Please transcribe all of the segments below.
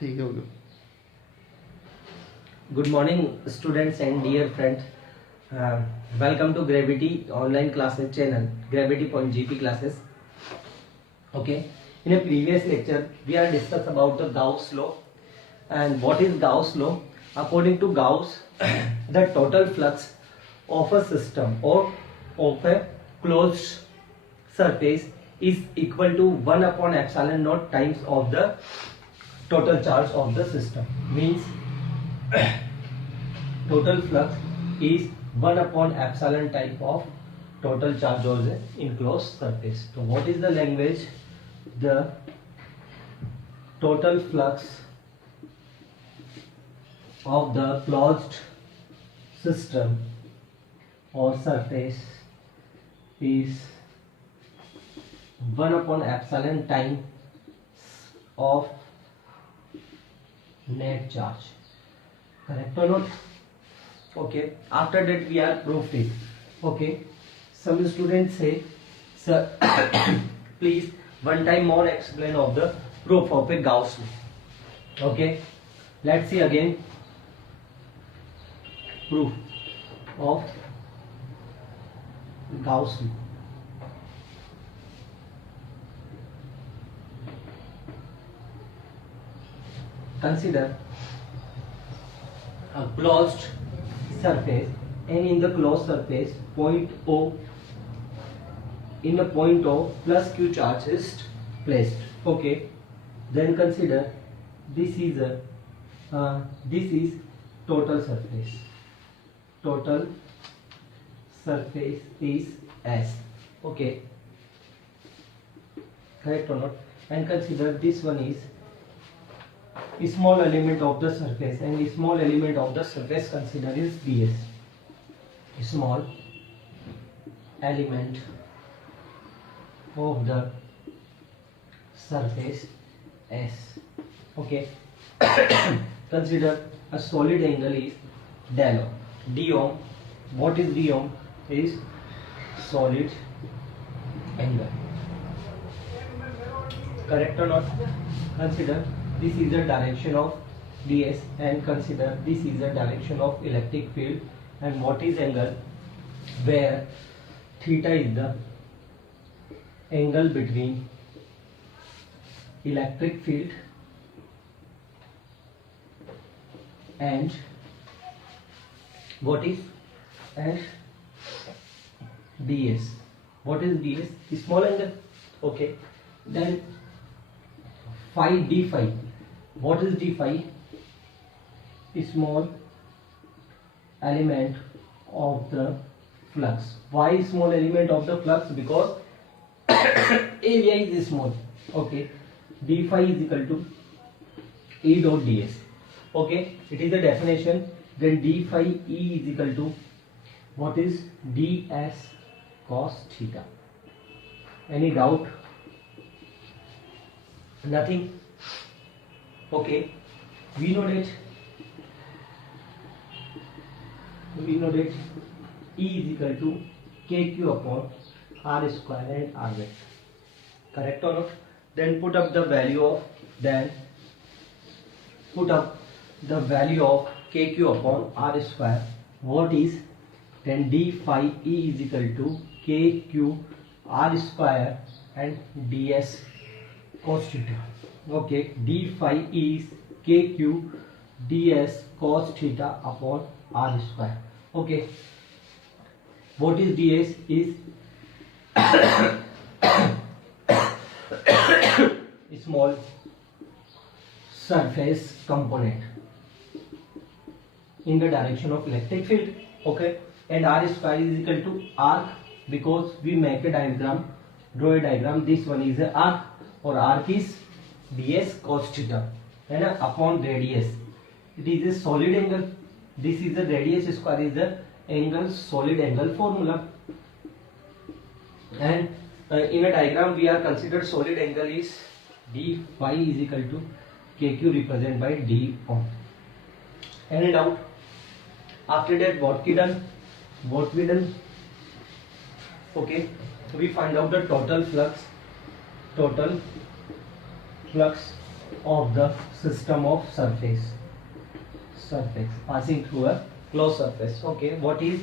ठीक है, हो गया। Good morning, students and dear friends. Welcome to Gravity online classes channel, Gravity.gp classes. Okay. In a previous lecture, we are discussed about the Gauss law. And what is Gauss law? According to Gauss, the total flux of a system or of a closed surface is equal to 1 upon epsilon naught times of the total charge of the system. Means total flux is 1 upon epsilon type of total charge of the enclosed surface. So what is the language? The total flux of the closed system or surface is 1 upon epsilon times of net charge. Correct or not? Okay. After that we are proved it. Okay. Some students say, sir, please one time more explain of the proof of a Gauss law. Okay. Let's see again. Proof of Gauss law. Consider a closed surface, and in the closed surface point O, in the point O plus Q charge is placed. Okay. Then consider this is total surface. Total surface is S. Okay. Correct or not? And consider this one is a small element of the surface, and a small element of the surface consider is ds. A small element of the surface S. Okay. Consider a solid angle is del d ohm. What is d ohm? Is solid angle. Correct or not? Consider this is the direction of ds, and consider this is the direction of electric field. And what is angle? Where theta is the angle between electric field and what is and ds. What is ds? Small angle. Okay. Then phi d phi. What is d phi? Small element of the flux. Why small element of the flux? Because area is small. Okay. D phi is equal to E dot ds. Okay. It is the definition. Then d phi E is equal to what is ds cos theta. Any doubt? Nothing. Okay. We know that E is equal to KQ upon R square and R vector. Correct or not? Then put up the value of KQ upon R square. What is? Then d phi E is equal to KQ R square and ds cos theta. Okay, d phi is KQ ds cos theta upon R square. Okay, what is ds? Is small surface component in the direction of electric field. Okay, and R square is equal to arc, because we make a diagram, draw a diagram. This one is a arc, or arc is ds cos theta, and upon radius. It is a solid angle. This is the radius square is the angle, solid angle formula. And in a diagram we are considered solid angle is d phi is equal to KQ represented by d ohm. Any doubt? After that what we done? Okay, we find out the total flux of the system of surface passing through a closed surface. Okay, what is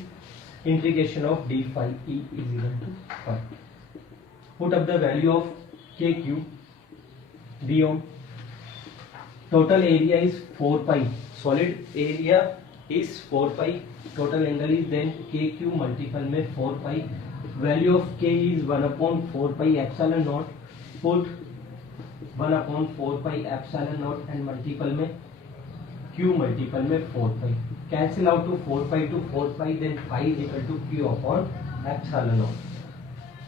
integration of d phi e is equal to phi. Put up the value of kq d ohm. Total area is 4 pi. Solid area is 4 pi. Total angle is then kq multiple में 4 pi. Value of k is 1/4 pi epsilon naught. Put 1/4 pi epsilon naught and multiple में q multiple में 4 pi. Cancel out to 4 pi to 4 pi, then phi is equal to q upon epsilon naught.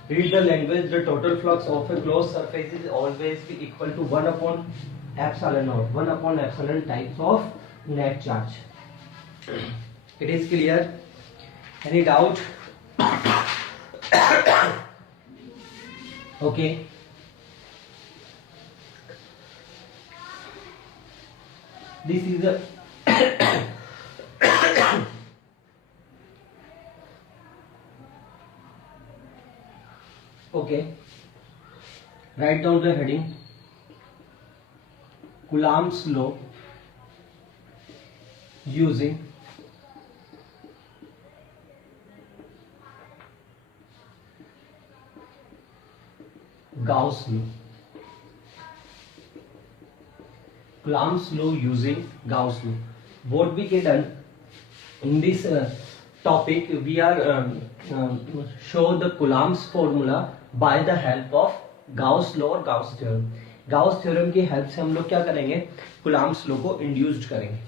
Read the language. The total flux of a closed surface is always be equal to 1/epsilon naught. 1/epsilon types of net charge. It is clear? Any doubt? Okay. This is the okay. Write down the heading. Coulomb's law using Gauss law. Coulomb's law using Gauss law. What we get done in this topic, we are show the Coulomb's formula by the help of Gauss law और Gauss theorem. Gauss theorem की help से हम लोग क्या करेंगे, Coulomb's law को induced करेंगे.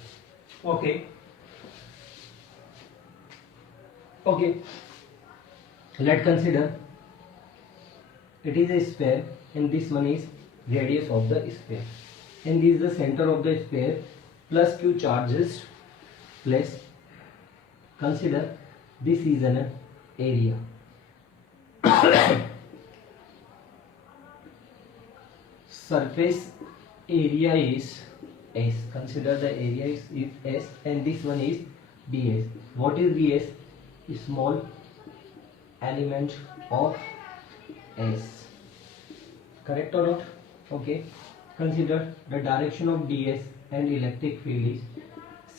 Okay okay, late consider it is a sphere and this one is radius of the sphere and this is the center of the sphere plus q charges plus consider this is an area. Surface area is S. Consider the area is S and this one is ds. What is ds? Small element of S. Correct or not? Okay. Consider the direction of ds and electric field is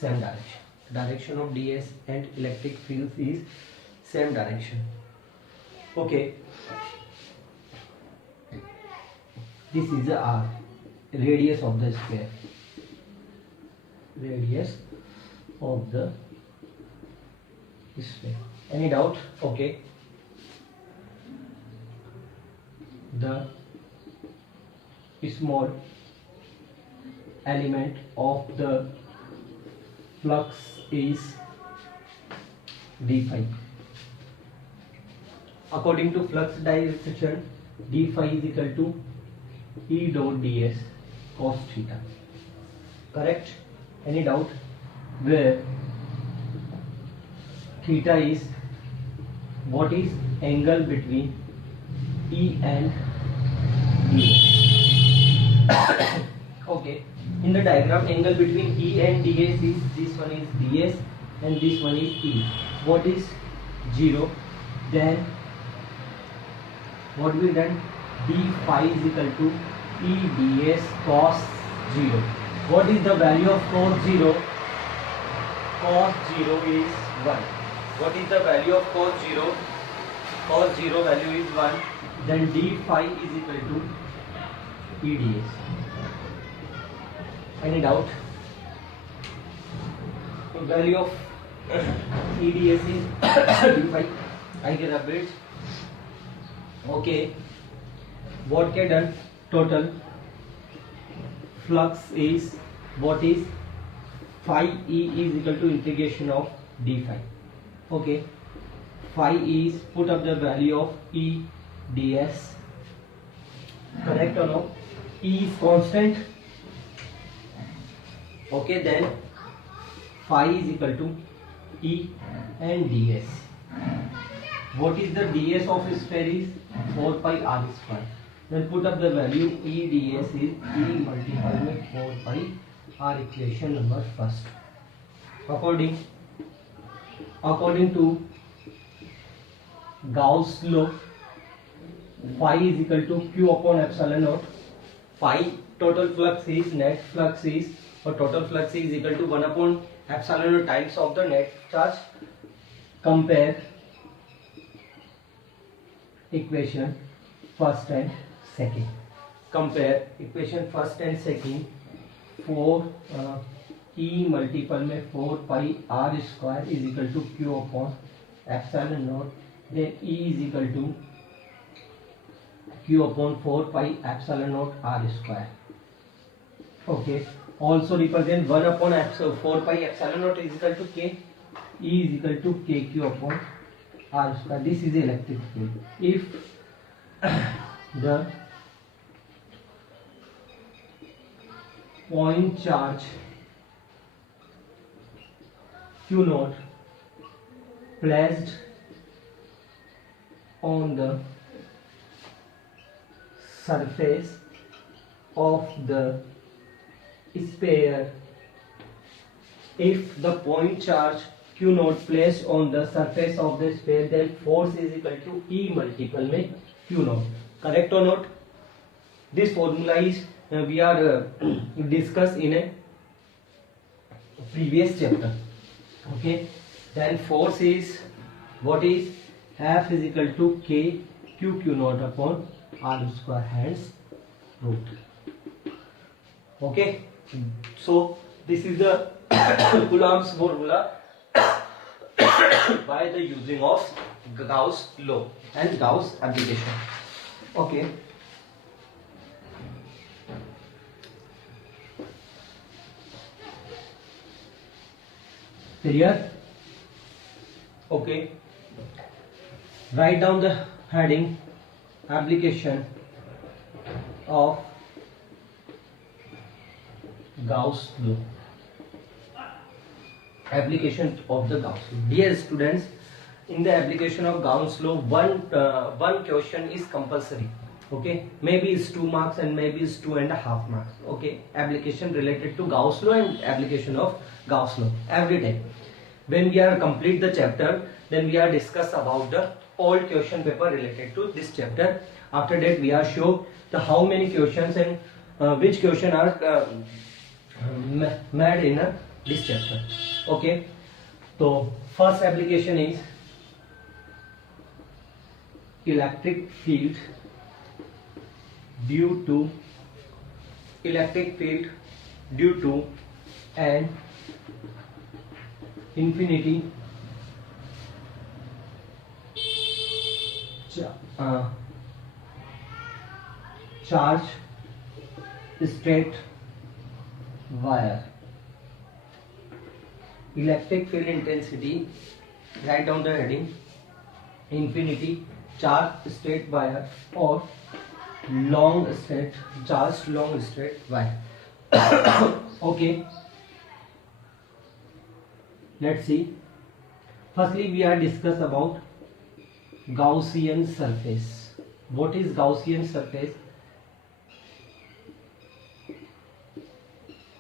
same direction. Direction of ds and electric field is same direction. Okay. This is the r, radius of the sphere. Radius of the sphere. Any doubt? Okay. The small element of the flux is d phi. According to flux direction, d phi is equal to E dot ds cos theta. Correct? Any doubt? Where theta is what is angle between E and ds. Okay. In the diagram, angle between E and ds is this one is ds and this one is E. What is 0? Then what we done? D phi is equal to E ds cos 0. What is the value of cos 0? Cos 0 is 1. What is the value of cos 0? Cos 0 value is 1. Then d phi is equal to E ds. Any doubt? The value of E ds is d phi. I can update. Okay. What can done? Total flux is what is phi e is equal to integration of d phi. Okay. Phi is, put up the value of E ds. Correct or no? E is constant. Okay, then phi is equal to E and ds. What is the ds of sphere is 4 pi r square. Then put up the value E ds is E multiple with 4 pi r, equation number first. According to Gauss law, phi is equal to q upon epsilon naught. Phi total flux is net flux is, or total flux is equal to 1 upon epsilon naught times of the net charge. Compare equation first and second. Compare equation first and second. 4 E multiple में 4 pi r square is equal to q upon epsilon naught, then E is equal to q upon 4 pi epsilon naught r square. Okay, also represent 1 upon 4 pi epsilon naught is equal to k, E is equal to kq upon r square. This is electric field. If the point charge q naught placed on the surface of the sphere, if the point charge q naught placed on the surface of the sphere, then force is equal to E multiple में q naught. Correct or not? This formula is we are discussed in a previous chapter. Okay, then force is what is F is equal to k q naught upon r square, hence root. Okay, so this is the Coulomb's formula by the using of Gauss law and Gauss application. Okay. Clear? Okay. Write down the heading application of Gauss law. Application of the Gauss law. Dear students, in the application of Gauss law, one question is compulsory. Okay, maybe it's 2 marks and maybe it's 2.5 marks. Okay, application related to Gauss law and application of Gauss law every day. When we are complete the chapter, then we are discuss about the all question paper related to this chapter. After that, we are show the how many questions and which question are made in this chapter. Okay, so first application is electric field due to an infinity charge straight wire. Electric field intensity, write down the heading, infinity charge straight wire or long straight wire. Okay, let's see. Firstly, we are discuss about Gaussian surface. What is Gaussian surface?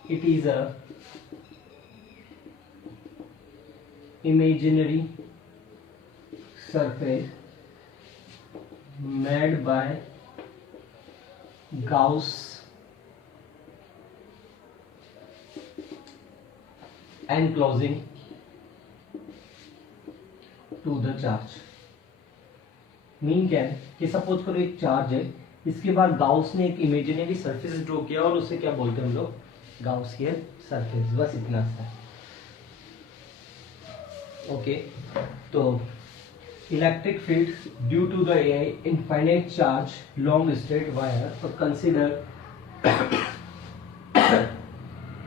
It is a imaginary surface made by Gauss enclosing to the charge. Mean क्या है कि suppose करो एक charge है, इसके बाद Gauss ने एक इमेजिनरी सरफेस ड्रॉ किया और उसे क्या बोलते हैं हम लोग, गाउसियन सरफेस. बस इतना सा. ओके, तो electric field due to the infinite charge long straight wire, और consider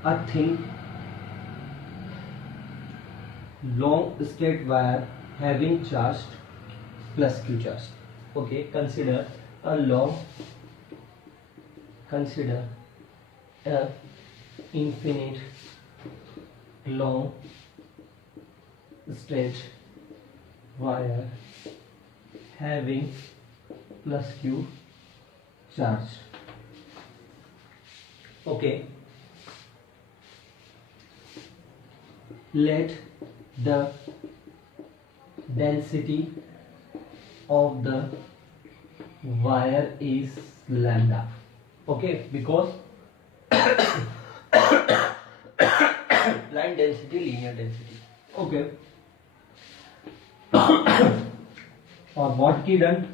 a thin long straight wire having charged plus q charge. Okay, consider a infinite long straight wire having plus q charge. Okay, let the density of the wire is lambda. Okay, because line density, linear density. Okay. और what की done?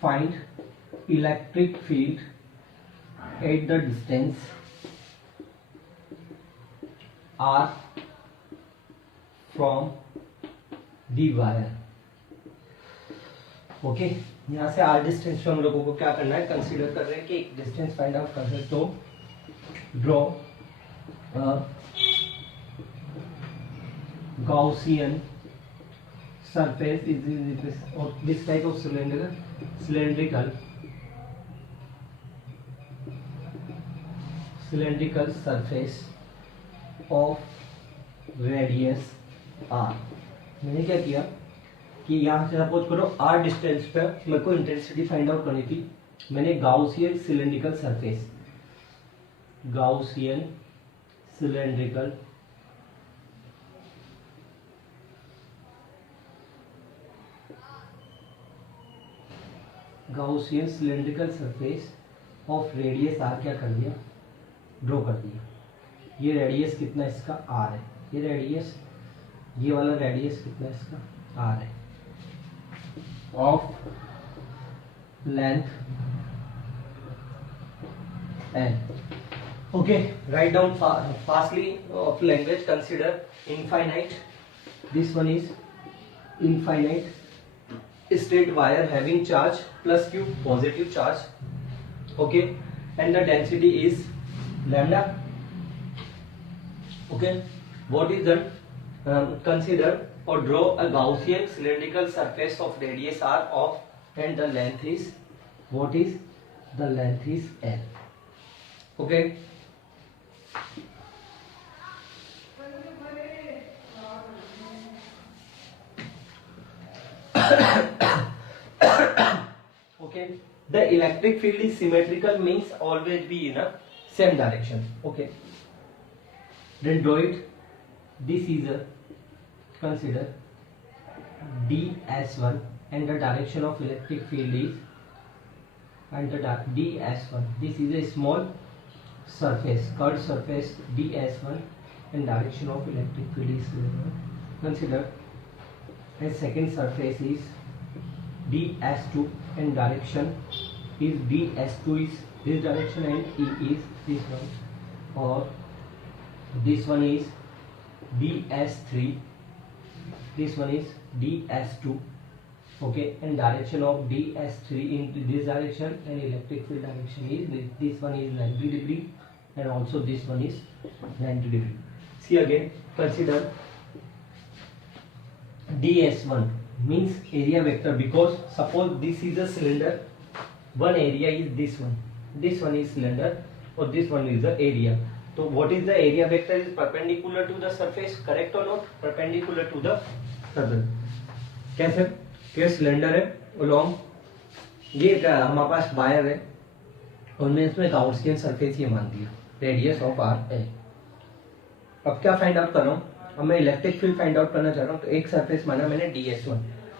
Find electric field at the distance r from the wire. Okay, यहाँ से r distance पे हम लोगों को क्या करना है, कंसीडर कर रहे हैं कि एक डिस्टेंस फाइंड आउट कर सकते हो. Draw Gaussian surface is this type of cylindrical surface of radius r. मैंने क्या किया कि यहाँ से सपोज करो r डिस्टेंस पे मेरे को इंटेंसिटी फाइंड आउट करनी थी. मैंने Gaussian cylindrical surface Gaussian cylindrical surface of radius r क्या कर दिया, ड्रॉ कर दिया. ये रेडियस कितना इसका r है, ये रेडियस, ये वाला रेडियस कितना इसका r है, of length n. Okay, write down fastly of language. Consider infinite. This one is infinite straight wire having charge plus q, positive charge. Okay, and the density is lambda. Okay, what is that? Consider or draw a Gaussian cylindrical surface of radius r of, and the length is, what is the length is l. Okay. Okay, the electric field is symmetrical, means always be in a same direction. Okay, then draw it. This is a, consider ds1, and the direction of electric field is, and the ds1, this is a small surface, curved surface ds1, and direction of electric field is, consider a second surface is ds2, and direction is ds2 is this direction and e is this one, or this one is ds3, this one is ds2. Okay, and direction of ds3 in this direction, and electric field direction is this one is 90 degree, and also this one is 90 degree. See again, consider ds1 means area vector, because suppose this is a cylinder, one area is this one is cylinder, or this one is the area. So what is the area vector? Is perpendicular to the surface, correct or not? Perpendicular to the surface. कैसे? ये cylinder है along, ये हमारे पास wire है, और मैं इसमें Gaussian surface ये मान दिया, रेडियस ऑफ आर है. अब क्या फाइंड आउट कर रहा हूँ, अब मैं इलेक्ट्रिक फील्ड फाइंड आउट करना चाह रहा हूँ. तो एक सरफेस माना मैंने ds1,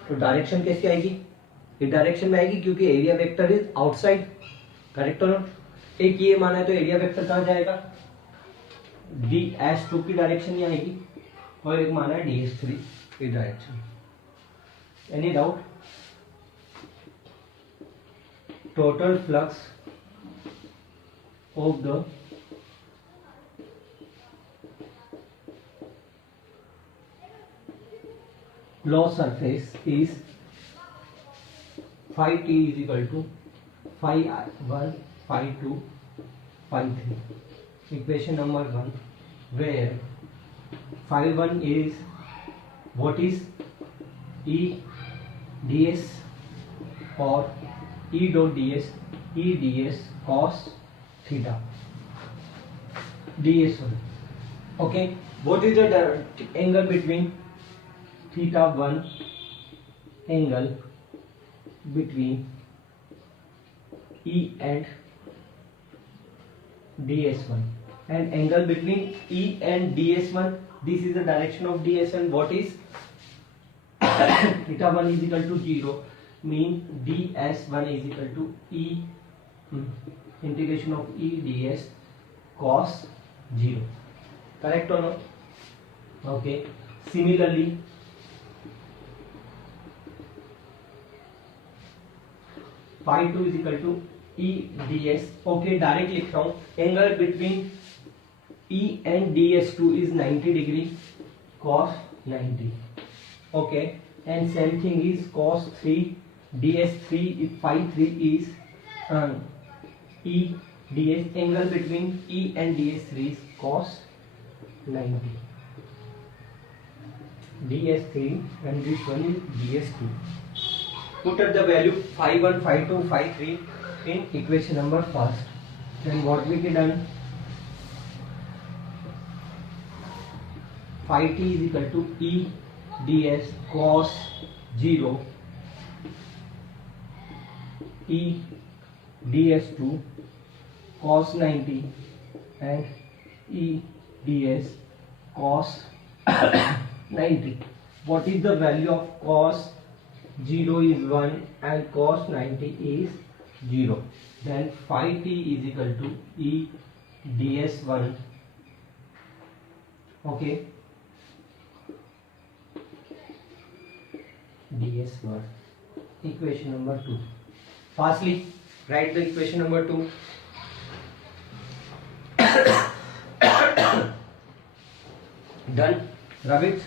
तो डायरेक्शन कैसी आएगी, ये डायरेक्शन में आएगी क्योंकि area vector is outside, correct और नॉट. एक ये माना है तो एरिया वेक्टर कहाँ जाएगा, ds2 की डायरेक्शन ही आएगी, और एक माना है ds3 की direction. Any doubt? Total flux of the law surface is phi t is equal to phi 1, phi 2, phi 3. Equation number 1, where phi 1 is, what is E ds, or E dot ds, E ds cos theta ds1. Okay, what is the angle between theta 1, angle between E and ds1, and angle between E and ds1, this is the direction of ds1. What is theta 1 is equal to 0, mean ds1 is equal to E integration of E ds cos 0. Correct or not? Okay. Similarly, phi 2 is equal to E ds. Okay, direct लिख रहा हूँ. Angle between E and ds2 is 90 degree, cos 90. Okay, and same thing is cos 3 ds3 if phi 3 is E ds. Angle between E and ds3 is cos 90. ds3 and this one is ds2. Put at the value phi 1, phi 2, phi 3 in equation number first. Then what we can done? Phi t is equal to E ds cos 0 E ds2 cos 90 and E ds cos 90. What is the value of cos 0 is 1 and cos 90 is 0. Then phi t is equal to E ds1. Okay, ds1. Equation number 2. Fastly write the equation number 2. Done. Rub it.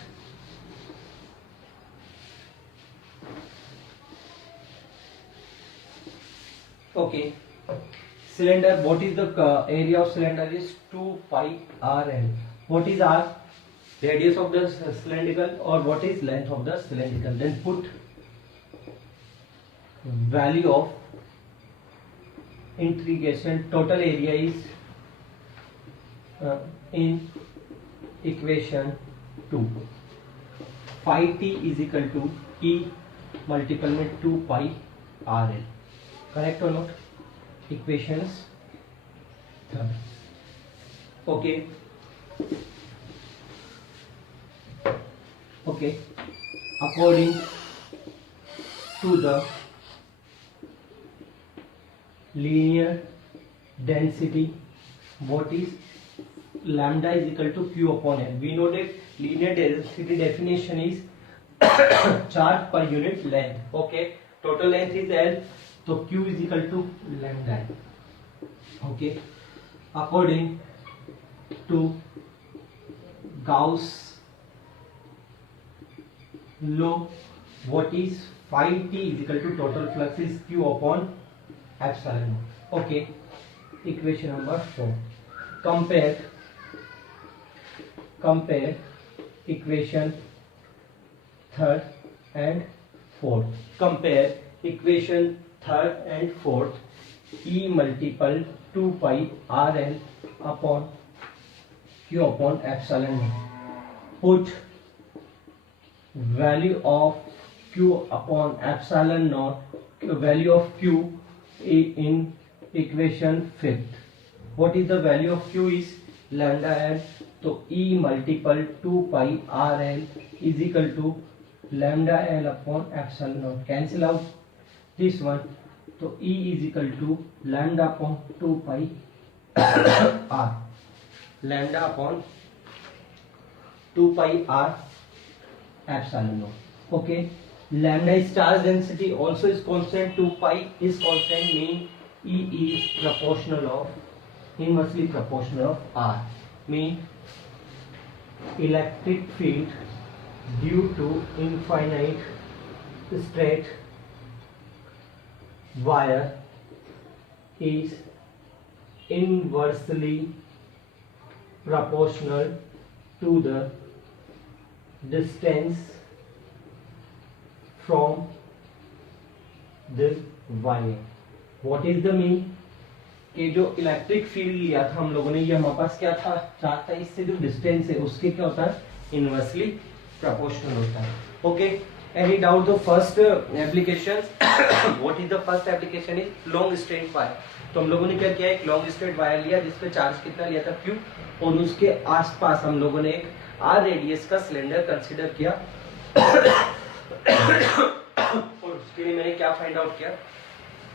Okay. Cylinder. What is the area of cylinder? Is 2 pi rl. What is r? Radius of the cylindrical, or what is length of the cylindrical? Then put value of integration. Total area is in equation 2. Phi t is equal to E multiple में 2 pi rl. Correct or not? Equations third. Okay. Okay, according to the linear density, what is lambda is equal to q upon l. We know that linear density definition is charge per unit length. Okay, total length is l, so q is equal to lambda. Okay, according to Gauss law, what is phi t is equal to total flux is q upon epsilon. Okay, equation number 4. Compare equation third and fourth. Compare equation third and fourth. E multiple 2 pi rl upon q upon epsilon. Put value of q upon epsilon naught, value of q in equation fifth. What is the value of q is lambda l, so E multiple 2 pi rl is equal to lambda l upon epsilon naught. Cancel out this one, so E is equal to lambda upon 2 pi r, lambda upon 2 pi r epsilon naught. Okay, lambda is charge density, also is constant, 2 pi is constant, mean E is proportional of, inversely proportional of r, mean electric field due to infinite straight wire is inversely proportional to the distance from the wire. What is the mean? कि जो electric field लिया था हम लोगों ने, ये हमारे पास क्या था, चार्ज था, इससे जो डिस्टेंस है उसके क्या होता है, इनवर्सली प्रोपोर्शनल होता है. Okay, any doubt? The first application, what is the first application is long straight wire. तो हम लोगों ने क्या किया, एक लॉन्ग स्ट्रेट वायर लिया जिसपे चार्ज कितना लिया था, Q, और उसके आसपास हम लोगों ने एक R रेडियस का सिलेंडर कंसीडर किया और उसके लिए मैंने क्या फाइंड आउट किया,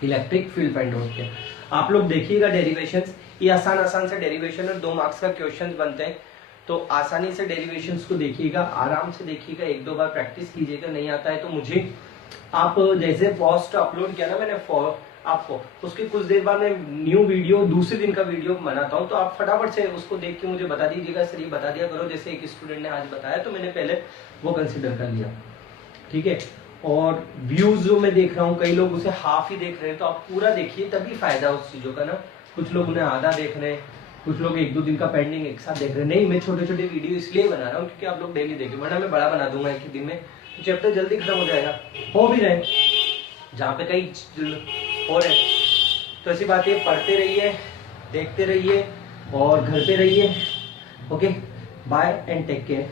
इलेक्ट्रिक फील्ड फाइंड आउट किया. आप लोग देखिएगा डेरिवेशंस. ये आसान आसान से डेरिवेशन और 2 मार्क्स का क्वेश्चन बनते हैं, तो आसानी से डेरिवेशंस को देखिएगा, आराम से देखिएगा, 1-2 बार प्रैक्टिस कीजिएगा। नहीं आता है तो मुझे आप जैसे पोस्ट अपलोड किया ना मैंने आपको, उसके कुछ देर बाद मैं न्यू वीडियो दूसरे दिन का वीडियो बनाता हूँ, तो आप फटाफट से उसको देख के मुझे बता दीजिएगा, सर ये बता दिया करो, जैसे एक स्टूडेंट ने आज बताया तो मैंने पहले वो कंसिडर कर लिया, ठीक है। और व्यूज जो मैं देख रहा हूँ, कई लोग उसे हाफ ही देख रहे हैं, तो आप पूरा देखिए तभी फायदा उस चीजों का ना। कुछ लोग उन्हें आधा देख रहे हैं, कुछ लोग 1-2 दिन का पेंडिंग एक साथ देख रहे हैं। नहीं, मैं छोटे छोटे वीडियो इसलिए बना रहा हूँ क्योंकि आप लोग डेली देखें, वरना मैं बड़ा बना दूंगा एक ही दिन में, तो चैप्टर जल्दी खत्म हो जाएगा, हो भी रहे जहाँ पे कई हो रहे। तो ऐसी बात है, पढ़ते रहिए, देखते रहिए और घर पे रहिए। Okay, bye and take care.